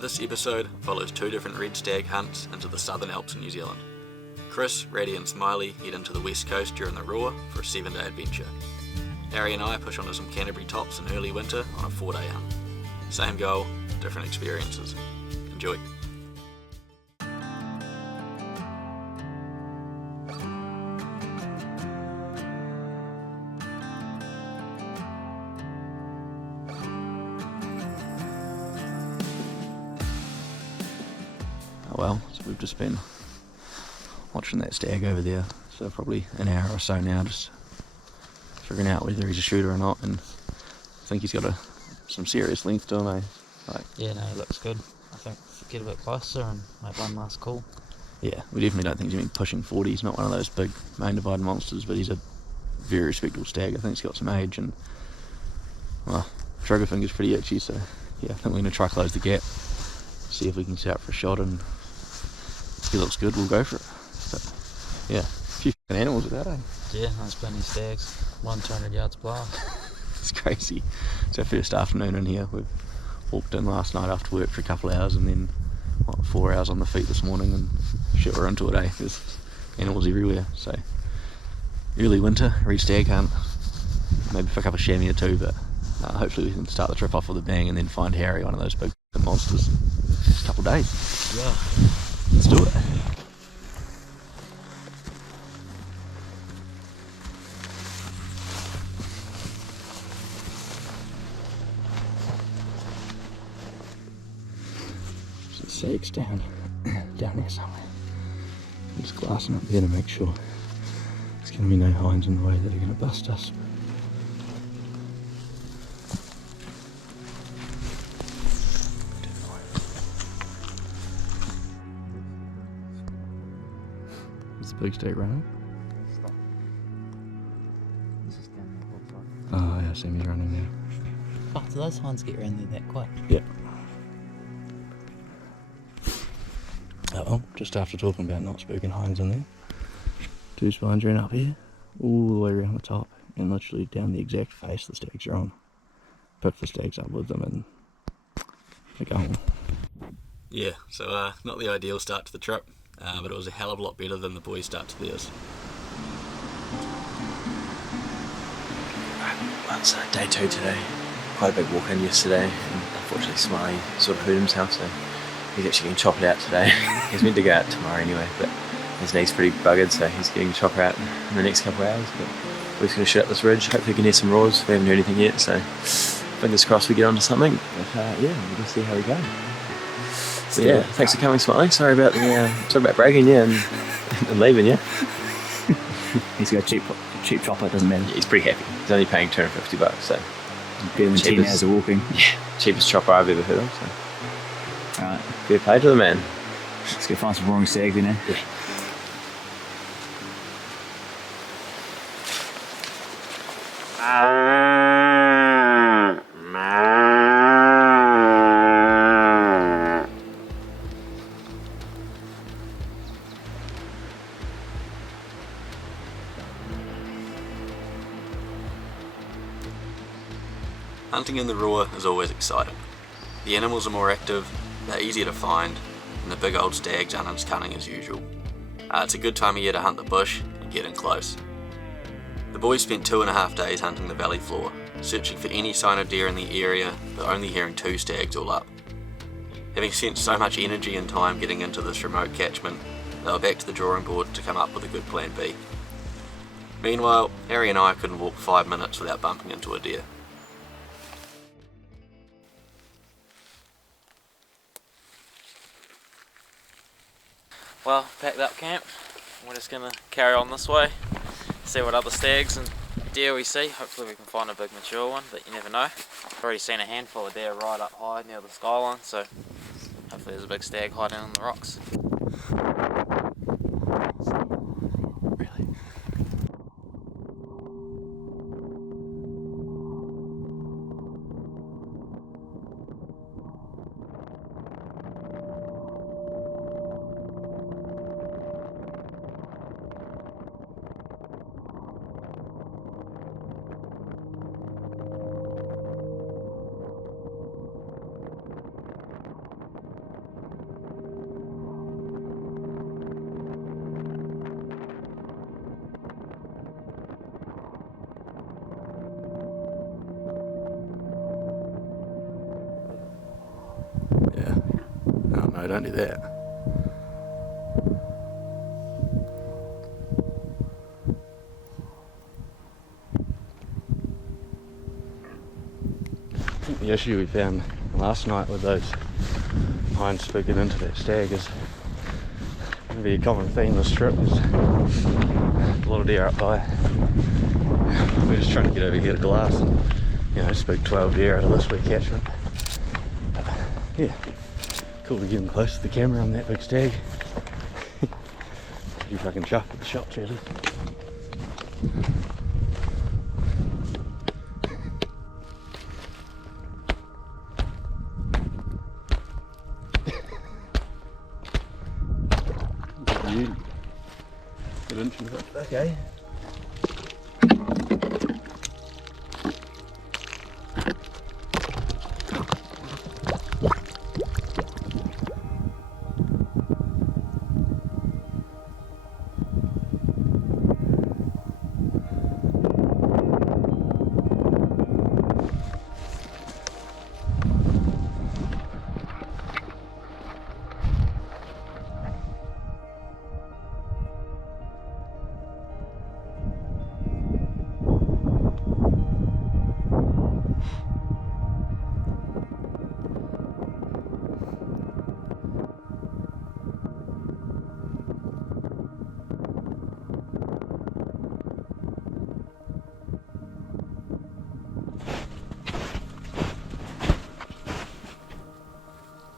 This episode follows two different red stag hunts into the southern Alps in New Zealand. Chris, Raddy and Smylie head into the west coast during the Roar for a 7-day adventure. Harry and I push onto some Canterbury tops in early winter on a 4-day hunt. Same goal, different experiences. Enjoy. Well, so we've just been watching that stag over there, so probably an hour or so now, just figuring out whether he's a shooter or not, and I think he's got some serious length to him, eh? Yeah, no, he looks good. I think get a bit closer and make one last call. Yeah, we definitely don't think he's been pushing 40. He's not one of those big main divide monsters, but he's a very respectable stag. I think he's got some age, and well, trigger finger's pretty itchy, so yeah, I think we're going to try close the gap, see if we can set out for a shot, and if he looks good, we'll go for it. But yeah, a few animals with that, eh? Yeah, there's plenty of stags. 200 yards below. It's crazy. It's our first afternoon in here. We've walked in last night after work for a couple of hours, and then 4 hours on the feet this morning, and shit, we're into it, eh? There's animals everywhere. So early winter, red stag hunt, maybe pick up a chamois or two, but hopefully we can start the trip off with a bang and then find Harry, one of those big monsters, in a couple of days. Yeah. Let's do it. Sakes down here somewhere. I'm just glassing up there to make sure there's going to be no hinds in the way that are going to bust us. Is the big stag running? Oh yeah, Sammy's running now. Oh, do those hinds get around there that quick? Yep. Oh, just after talking about not spooking hinds in there, two spines ran up here, all the way around the top, and literally down the exact face the stags are on. Picked the stags up with them, and they're going. Yeah, so not the ideal start to the trip, but it was a hell of a lot better than the boys' start to theirs. Well, it's day 2 today. Quite a big walk in yesterday, and unfortunately Smylie sort of hurt himself, so he's actually getting chopped out today. He's meant to go out tomorrow anyway, but his knee's pretty buggered, so he's getting chopped out in the next couple of hours. But we're just going to shoot up this ridge. Hopefully we can hear some roars. We haven't heard anything yet, so fingers crossed we get onto something. But yeah, we'll just see how we go. So yeah, thanks for coming, Smylie. Sorry about bragging, and leaving, yeah. He's got a cheap chopper, it doesn't matter. Yeah, he's pretty happy. He's only paying $250, so better than 10 hours of walking. Yeah, cheapest chopper I've ever heard of. So. Alright, fair play to the man. let's go find some roaring stags in there. Yeah. Hunting in the Roar is always exciting. The animals are more active, they're easier to find, and the big old stags aren't as cunning as usual. It's a good time of year to hunt the bush and get in close. The boys spent 2.5 days hunting the valley floor, searching for any sign of deer in the area, but only hearing 2 stags all up. Having spent so much energy and time getting into this remote catchment, they were back to the drawing board to come up with a good plan B. Meanwhile, Harry and I couldn't walk 5 minutes without bumping into a deer. Well, packed up camp. We're just going to carry on this way, see what other stags and deer we see. Hopefully we can find a big mature one, but you never know. I've already seen a handful of deer right up high near the skyline, so hopefully there's a big stag hiding on the rocks. Really? No, don't do that. I think the issue we found last night with those hinds speaking into that stag is going to be a common theme this trip. There's a lot of deer up high. We're just trying to get over here to Glass and, you know, speak 12 deer out of this week catchment. Yeah, cool to get them close to the camera on that big stag. Pretty fucking chuffed with the shots, really. Good inch of it. Okay.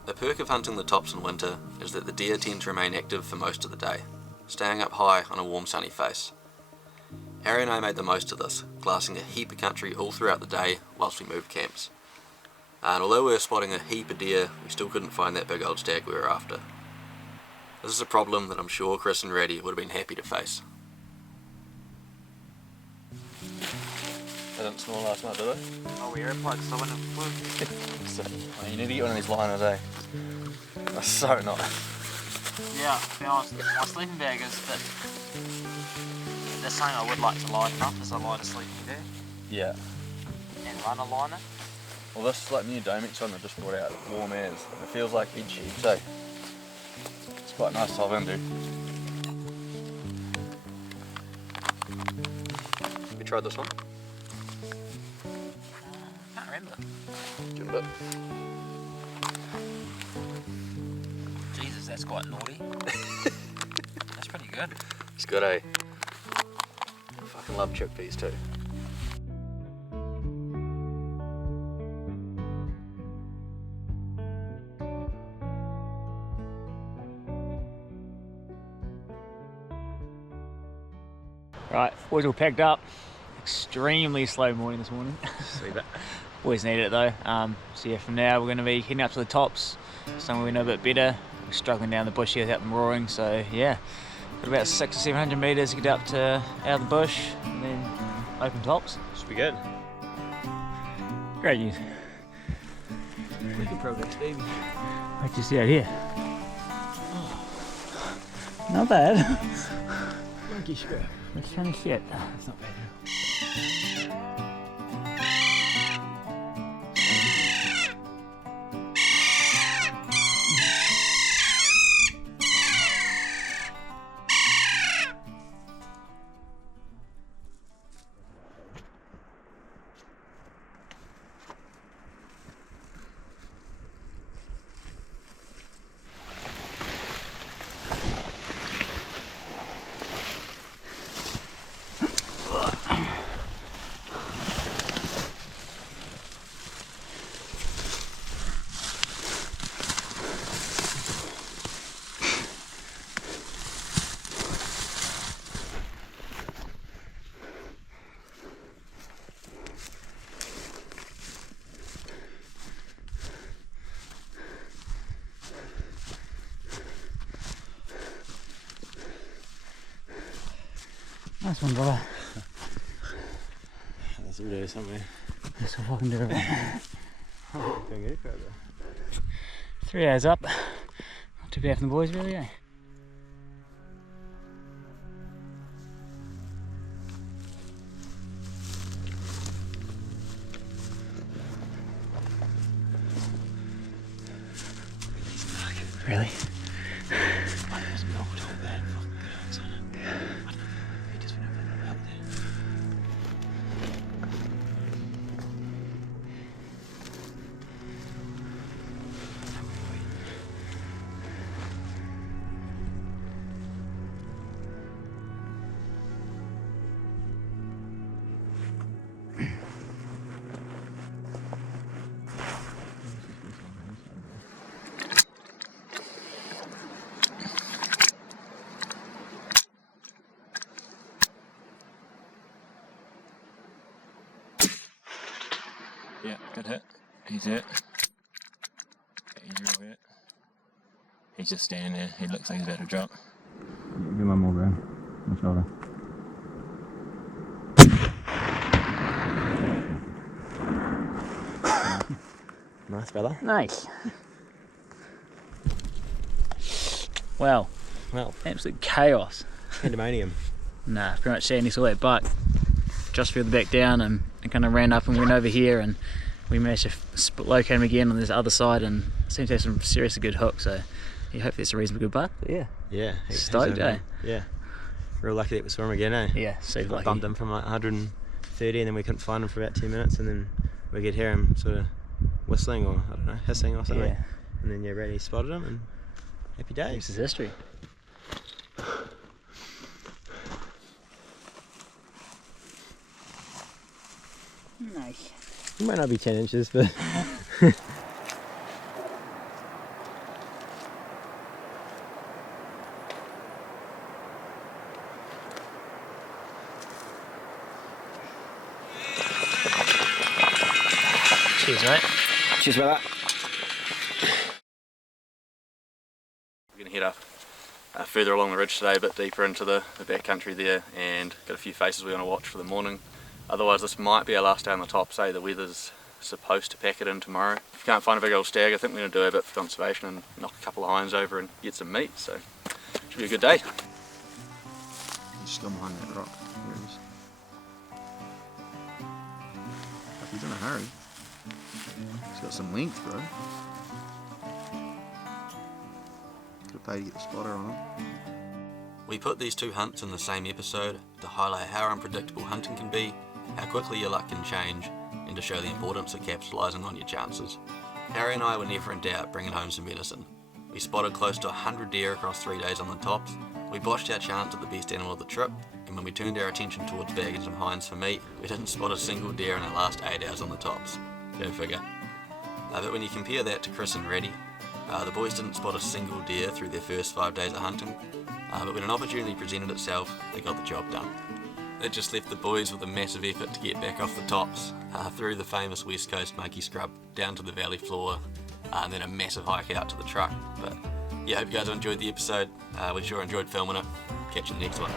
The perk of hunting the tops in winter is that the deer tend to remain active for most of the day, staying up high on a warm sunny face. Harry and I made the most of this, glassing a heap of country all throughout the day whilst we moved camps. And although we were spotting a heap of deer, we still couldn't find that big old stag we were after. This is a problem that I'm sure Chris and Raddy would have been happy to face. They didn't snore last night, did they? Oh, we earplugs still in the flu. Oh, you need to get one of these liners, eh? That's so nice. Yeah, to be honest, my sleeping bag is a bit... There's something I would like to lighten up is a lighter sleeping bag. Yeah. And run a liner. Well, this is like new Domex one that just brought out, warm airs. It feels like bed sheets, eh? It's quite nice to have in, dude. You tried this one? Can't remember. Give it a bit. Jesus, that's quite naughty. That's pretty good. It's good, eh? I fucking love chickpeas too. Right, boys all packed up. Extremely slow morning this morning. See that? Always needed it though. So yeah, from now we're going to be heading up to the tops, somewhere we know a bit better. We're struggling down the bush here without them roaring, so yeah. Got about 600 or 700 metres to get up to out of the bush and then open tops. Should be good. Great news. Making progress, baby. What'd you see out here? Not bad. Monkey scrap. Let's try to shit. It's not bad. Nice one, brother. There's a video somewhere. That's all I can do about it. Don't get it, though. 3 hours up. Not too bad from the boys, really, eh? Really? Yeah, good hit. He's hit. He's real hit. He's just standing there. He looks like he's about to drop. Give one more, bro. On shoulder. Nice, brother. Nice. Wow, Well, absolute chaos. pandemonium. Nah, pretty much Sandy saw that buck, just further back down and kind of ran up and went over here, and we managed to locate him again on this other side and seems to have some seriously good hooks, so yeah, hopefully it's a reasonably good buck, but yeah. Yeah. Stoked, eh? Yeah. Real lucky that we saw him again, eh? Yeah, super lucky. Bumped him from like 130 and then we couldn't find him for about 10 minutes and then we could hear him sort of whistling or, I don't know, hissing or something. Yeah. And then, yeah, Raddy spotted him and happy days. This is history. Nice. It might not be 10 inches, but... Cheers, mate. Cheers, brother. We're going to head up further along the ridge today, a bit deeper into the back country there, and got a few faces we want to watch for the morning. Otherwise this might be our last day on the top. Say the weather's supposed to pack it in tomorrow. If you can't find a big old stag, I think we're going to do a bit for conservation and knock a couple of hinds over and get some meat, so should be a good day. He's still behind that rock. There he is. Like he's in a hurry. He's got some length, bro. Could have paid to get the spotter on him. We put these two hunts in the same episode to highlight how unpredictable hunting can be, how quickly your luck can change, and to show the importance of capitalising on your chances. Harry and I were never in doubt bringing home some venison. We spotted close to 100 deer across 3 days on the tops. We botched our chance at the best animal of the trip, and when we turned our attention towards bagging some hinds for meat, we didn't spot a single deer in our last 8 hours on the tops. Go figure. But when you compare that to Chris and Raddy, the boys didn't spot a single deer through their first 5 days of hunting, but when an opportunity presented itself, they got the job done. It just left the boys with a massive effort to get back off the tops, through the famous West Coast monkey scrub, down to the valley floor, and then a massive hike out to the truck. But yeah, hope you guys enjoyed the episode. We sure enjoyed filming it. Catch you in the next one.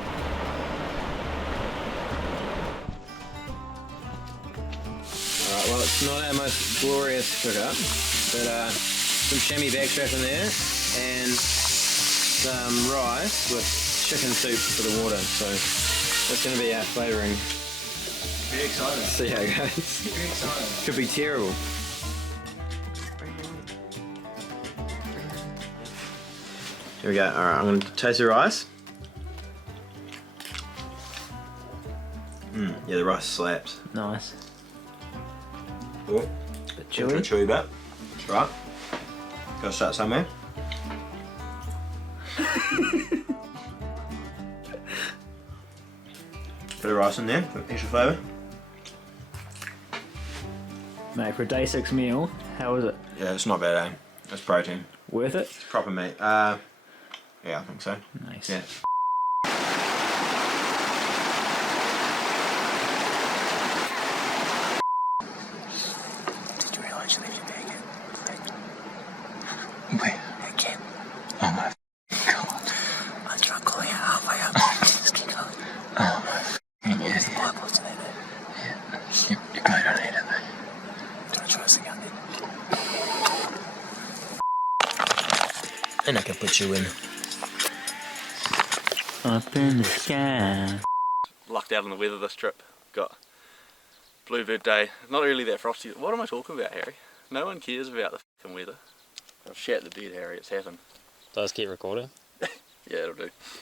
Alright, well it's not our most glorious figure, but some chamois backstrap in there and some rice with chicken soup for the water, so that's going to be our flavouring. Very excited. See how it goes. Very excited. Could be terrible. Here we go. Alright, I'm going to taste the rice. Yeah, the rice slaps. Nice. Oh, Bit chewy. A chewy bit. Right. Gotta start somewhere. Bit of rice in there for extra flavour. Mate, for a day 6 meal, how was it? Yeah, it's not bad, eh? It's protein. Worth it? It's proper meat. Yeah, I think so. Nice. Yeah. Did you realise you left your bag in? Where? Again. Oh my god. I tried calling out halfway up. Just keep going. Oh my god. There's the Bibles in there. Yeah. You probably don't need it though. Do I try this again then? And I can put you in. Up in the sky. Lucked out on the weather this trip. Got bluebird day. Not really that frosty. What am I talking about, Harry? No one cares about the fucking weather. I've shat the bed, Harry. It's happened. Do I just keep recording? Yeah, it'll do.